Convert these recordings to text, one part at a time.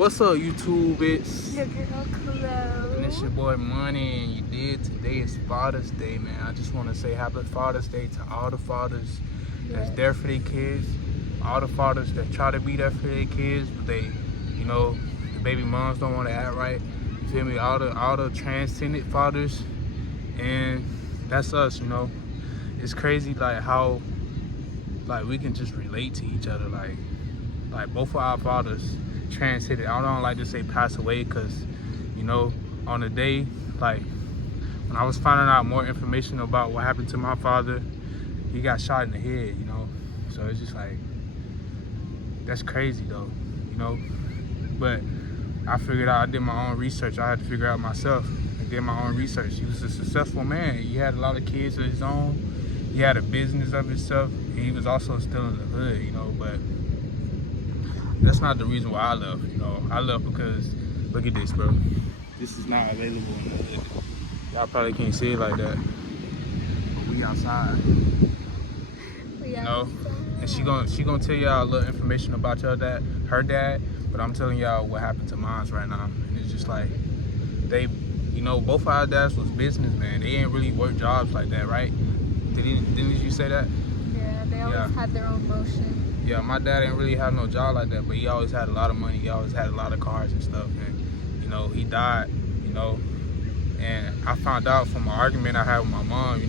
What's up, YouTube? It's Your girl Chloe. and it's your boy Monie, and you did. Today is Father's Day, man. I just want to say Happy Father's Day to all the fathers that's there for their kids, all the fathers that try to be there for their kids, but they, the baby moms don't want to act right. You feel me? All the transcendent fathers, and that's us. It's crazy like how we can just relate to each other, like both of our fathers transcended. I don't like to say pass away, because on the day, like when I was finding out more information about what happened to my father, he got shot in the head. So it's just like, that's crazy though. But I figured out, I did my own research. I had to figure out myself. I did my own research. He was a successful man. He had a lot of kids of his own. He had a business of himself. He was also still in the hood, but that's not the reason why I left. I left because, look at this, bro. This is not available in the hood. Y'all probably can't see it like that, but we outside. And she gonna tell y'all a little information about her dad, but I'm telling y'all what happened to mine right now. And it's just like, they, both of our dads was businessmen. They ain't really work jobs like that, right? Didn't you say that? Yeah, they always had their own motion. Yeah, my dad didn't really have no job like that, but he always had a lot of money. He always had a lot of cars and stuff. And, he died, and I found out from an argument I had with my mom,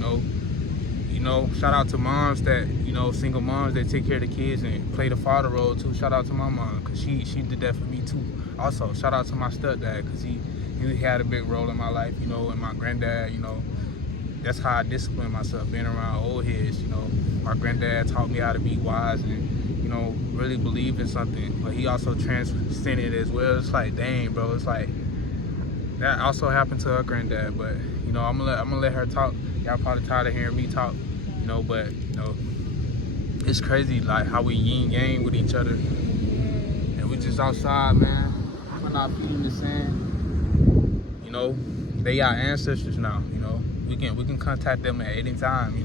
shout out to moms that, single moms that take care of the kids and play the father role too. Shout out to my mom, because she did that for me too. Also, shout out to my stepdad, because he had a big role in my life, and my granddad, that's how I discipline myself, being around old heads. My granddad taught me how to be wise and, really believe in something, but he also transcended as well. It's like, dang, bro, it's like, that also happened to her granddad, but, I'm gonna let her talk. Y'all probably tired of hearing me talk, but, it's crazy, like, how we yin yang with each other, and we just outside, man. We're not feeding the sand. They our ancestors now, we can contact them at any time,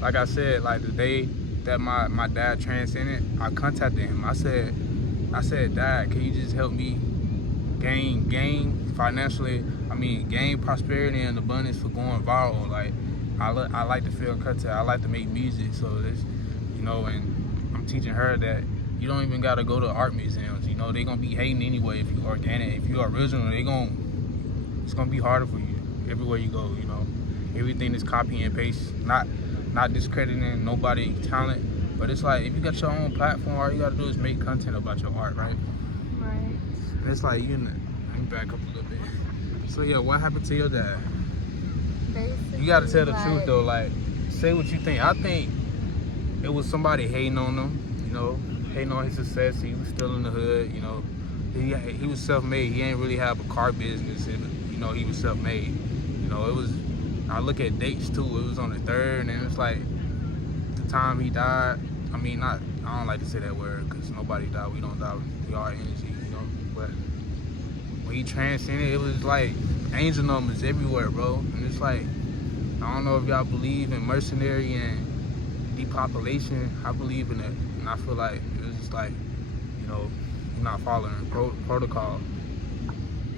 Like I said, like the day that my dad transcended, I contacted him. I said, Dad, can you just help me gain financially, gain prosperity and abundance for going viral? Like, I like to feel content. I like to make music, so this, and I'm teaching her that you don't even gotta go to art museums. They gonna be hating anyway if you organic. If you original, it's gonna be harder for you everywhere you go. Everything is copy and paste, not discrediting nobody's talent, but it's like, if you got your own platform, all you gotta do is make content about your art, right? Right. And it's like, let me back up a little bit. So yeah, what happened to your dad? Basically, You gotta tell the truth though, like, say what you think. I think it was somebody hating on him, hating on his success. He was still in the hood, he was self-made. He ain't really have a car business, and he was self-made. It was, I look at dates too, it was on the 3rd, and it was like, the time he died, I don't like to say that word, because nobody died. We don't die, we are energy, but when he transcended, it was like angel numbers everywhere, bro. And it's like, I don't know if y'all believe in mercenary and depopulation. I believe in it, and I feel like it was just like, you're not following protocol.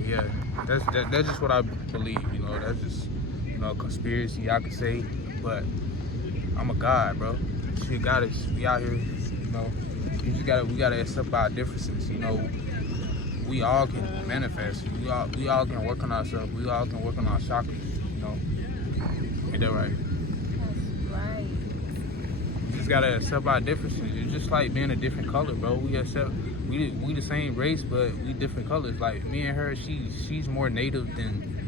Yeah, that's just what I believe. That's just, conspiracy, I could say, but I'm a god, bro. We out here, we gotta accept our differences. We all can manifest. We all can work on ourselves. We all can work on our chakras. Ain't that right? That's right. We just gotta accept our differences. It's just like being a different color, bro. We the same race, but we different colors. Like me and her, she's more native than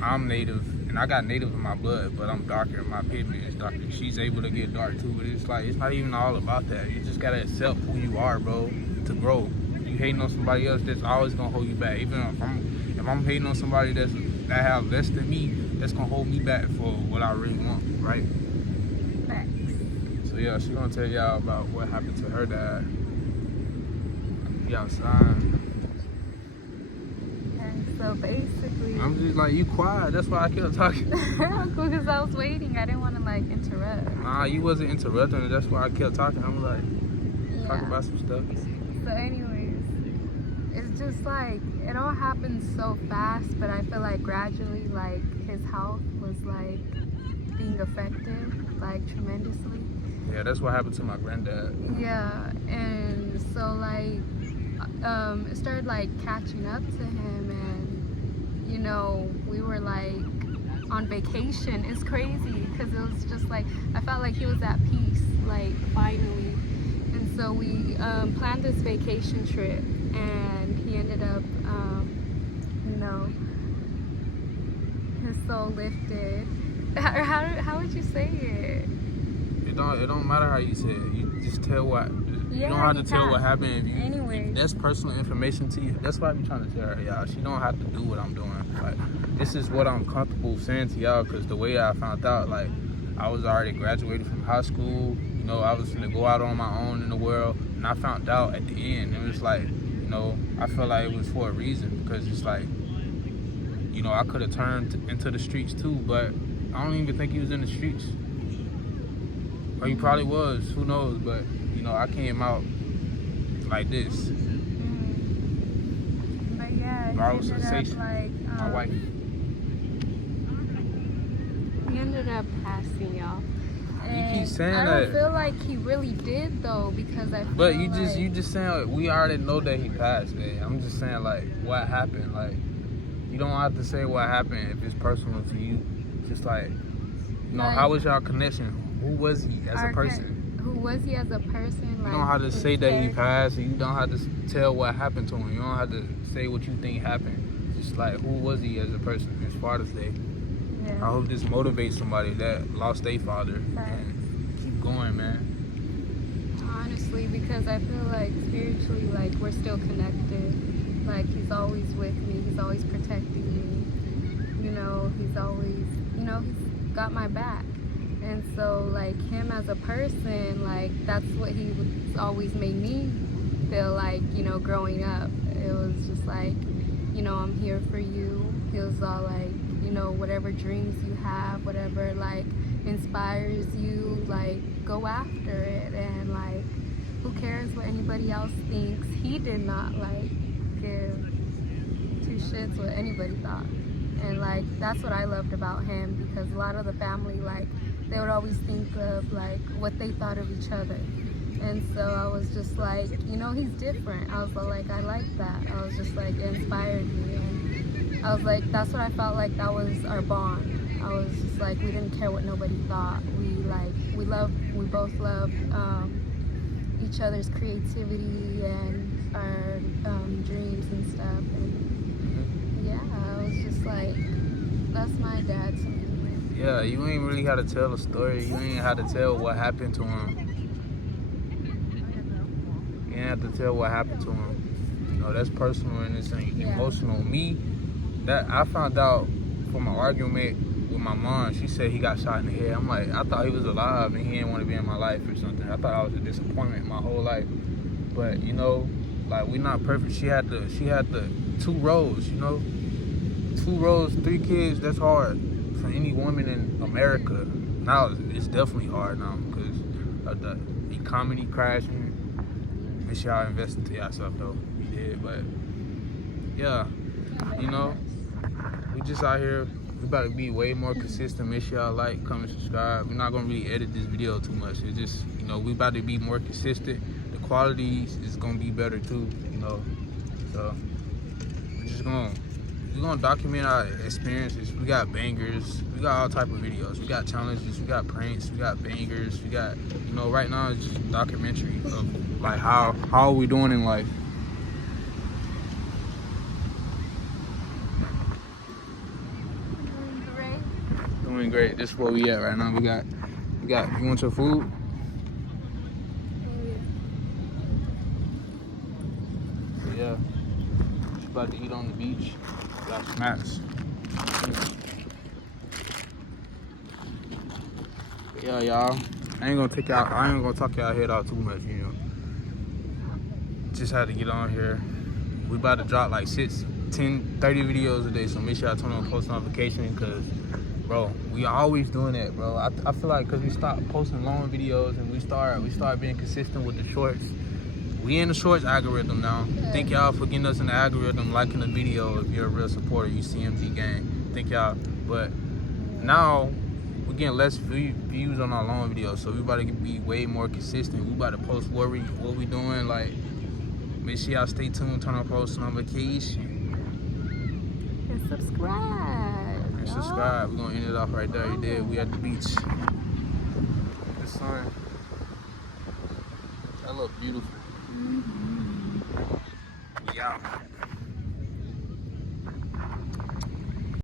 I'm native, and I got native in my blood, but I'm darker and my pigment is darker. She's able to get dark too, but it's like, it's not even all about that. You just gotta accept who you are, bro, to grow. You hating on somebody else, that's always gonna hold you back. Even if I'm hating on somebody that have less than me, that's gonna hold me back for what I really want, right? Facts. So yeah, she gonna tell y'all about what happened to her dad. Be outside. And so basically, I'm just like, you quiet. That's why I kept talking. because I was waiting. I didn't want to interrupt. Nah, you wasn't interrupting. That's why I kept talking. I'm like, talk about some stuff. So anyways, it's just like it all happened so fast, but I feel like gradually like his health was like being affected like tremendously. Yeah, that's what happened to my granddad. Yeah, and so like it started like catching up to him, and you know, we were like on vacation. It's crazy because it was just like I felt like he was at peace, like finally. And so we planned this vacation trip, and he ended up, you know, his soul lifted. How would you say it? It don't matter how you say it. You just tell what. You don't have to tell what happened. If that's personal information to you. That's why I'm trying to tell her, y'all. She don't have to do what I'm doing. Like, this is what I'm comfortable saying to y'all, because the way I found out, like, I was already graduated from high school. You know, I was gonna go out on my own in the world, and I found out at the end. It was like, you know, I felt like it was for a reason, because it's like, you know, I could have turned into the streets too, but I don't even think he was in the streets. Or he probably was, who knows, but, you know, I came out like this. But yeah, he Viral ended sensation. up like, My wife. he ended up passing, y'all. You keep saying I that. don't feel like he really did though, because I feel But you like, just saying, like, we already know that he passed, man. I'm just saying, like, what happened. Like, you don't have to say what happened if it's personal to you. Just like, you know, like, how was y'all connection? Who was he as a person? Who was he as a person? Like, You don't have to his say that he character? passed. You don't have to tell what happened to him. You don't have to say what you think happened. Just like, who was he as a person? It's Father's Day. Yeah. I hope this motivates somebody that lost their father. Right. And keep going, man. Honestly, because I feel like spiritually, like, we're still connected. Like, he's always with me. He's always protecting me. You know, he's always, you know, he's got my back. And so, like, him as a person, like, that's what he always made me feel like, you know, growing up. It was just like, you know, I'm here for you. He was all like, you know, whatever dreams you have, whatever, like, inspires you, like, go after it. And, like, who cares what anybody else thinks? He did not, like, give two shits what anybody thought. And, like, that's what I loved about him, because a lot of the family, like, they would always think of like what they thought of each other. And so I was just like, you know, he's different. I was like, I like that. I was just like, it inspired me. And I was like, that's what I felt like, that was our bond. I was just like, we didn't care what nobody thought. We both loved each other's creativity and our dreams and stuff. And yeah, I was just like, that's my dad to me. Yeah, you ain't really had to tell a story. You ain't had to tell what happened to him. You ain't have to tell what happened to him. You know, that's personal and it's emotional. Me, that I found out from an argument with my mom. She said he got shot in the head. I'm like, I thought he was alive and he didn't want to be in my life or something. I thought I was a disappointment my whole life. But you know, like, we not perfect. She had the 2 rows. You know, 2 rows, 3 kids. That's hard for any woman in America. Now it's definitely hard now because of the economy crashing. Make sure y'all invest into yourself though. We did, but yeah, you know, we just out here. We about to be way more consistent. Make sure y'all like, comment, subscribe. We're not gonna really edit this video too much. It's just, you know, we about to be more consistent. The quality is gonna be better too, you know. So we're gonna document our experiences. We got bangers, we got all type of videos, we got challenges, we got pranks, we got bangers, we got, you know, right now it's just a documentary of like how are we doing in life. Doing great. This is where we at right now. We got you want your food? So yeah, just about to eat on the beach. Got snacks. But yeah, y'all. I ain't gonna talk y'all head out too much, you know. Just had to get on here. We about to drop like 6, 10, 30 videos a day, so make sure y'all turn on post notification, because bro, we always doing that, bro. I feel like because we stopped posting long videos and we start being consistent with the shorts, We in the shorts algorithm now. Yeah. Thank y'all for getting us in the algorithm, liking the video. If you're a real supporter, you CMG gang. Thank y'all. But now we're getting less views on our long videos, so we about to be way more consistent. We about to post what we doing. Like, make sure y'all stay tuned, turn on post notification. And subscribe. And subscribe. We're gonna end it off right there. You did. We at the beach. The sun. That look beautiful. Mm-hmm. We out.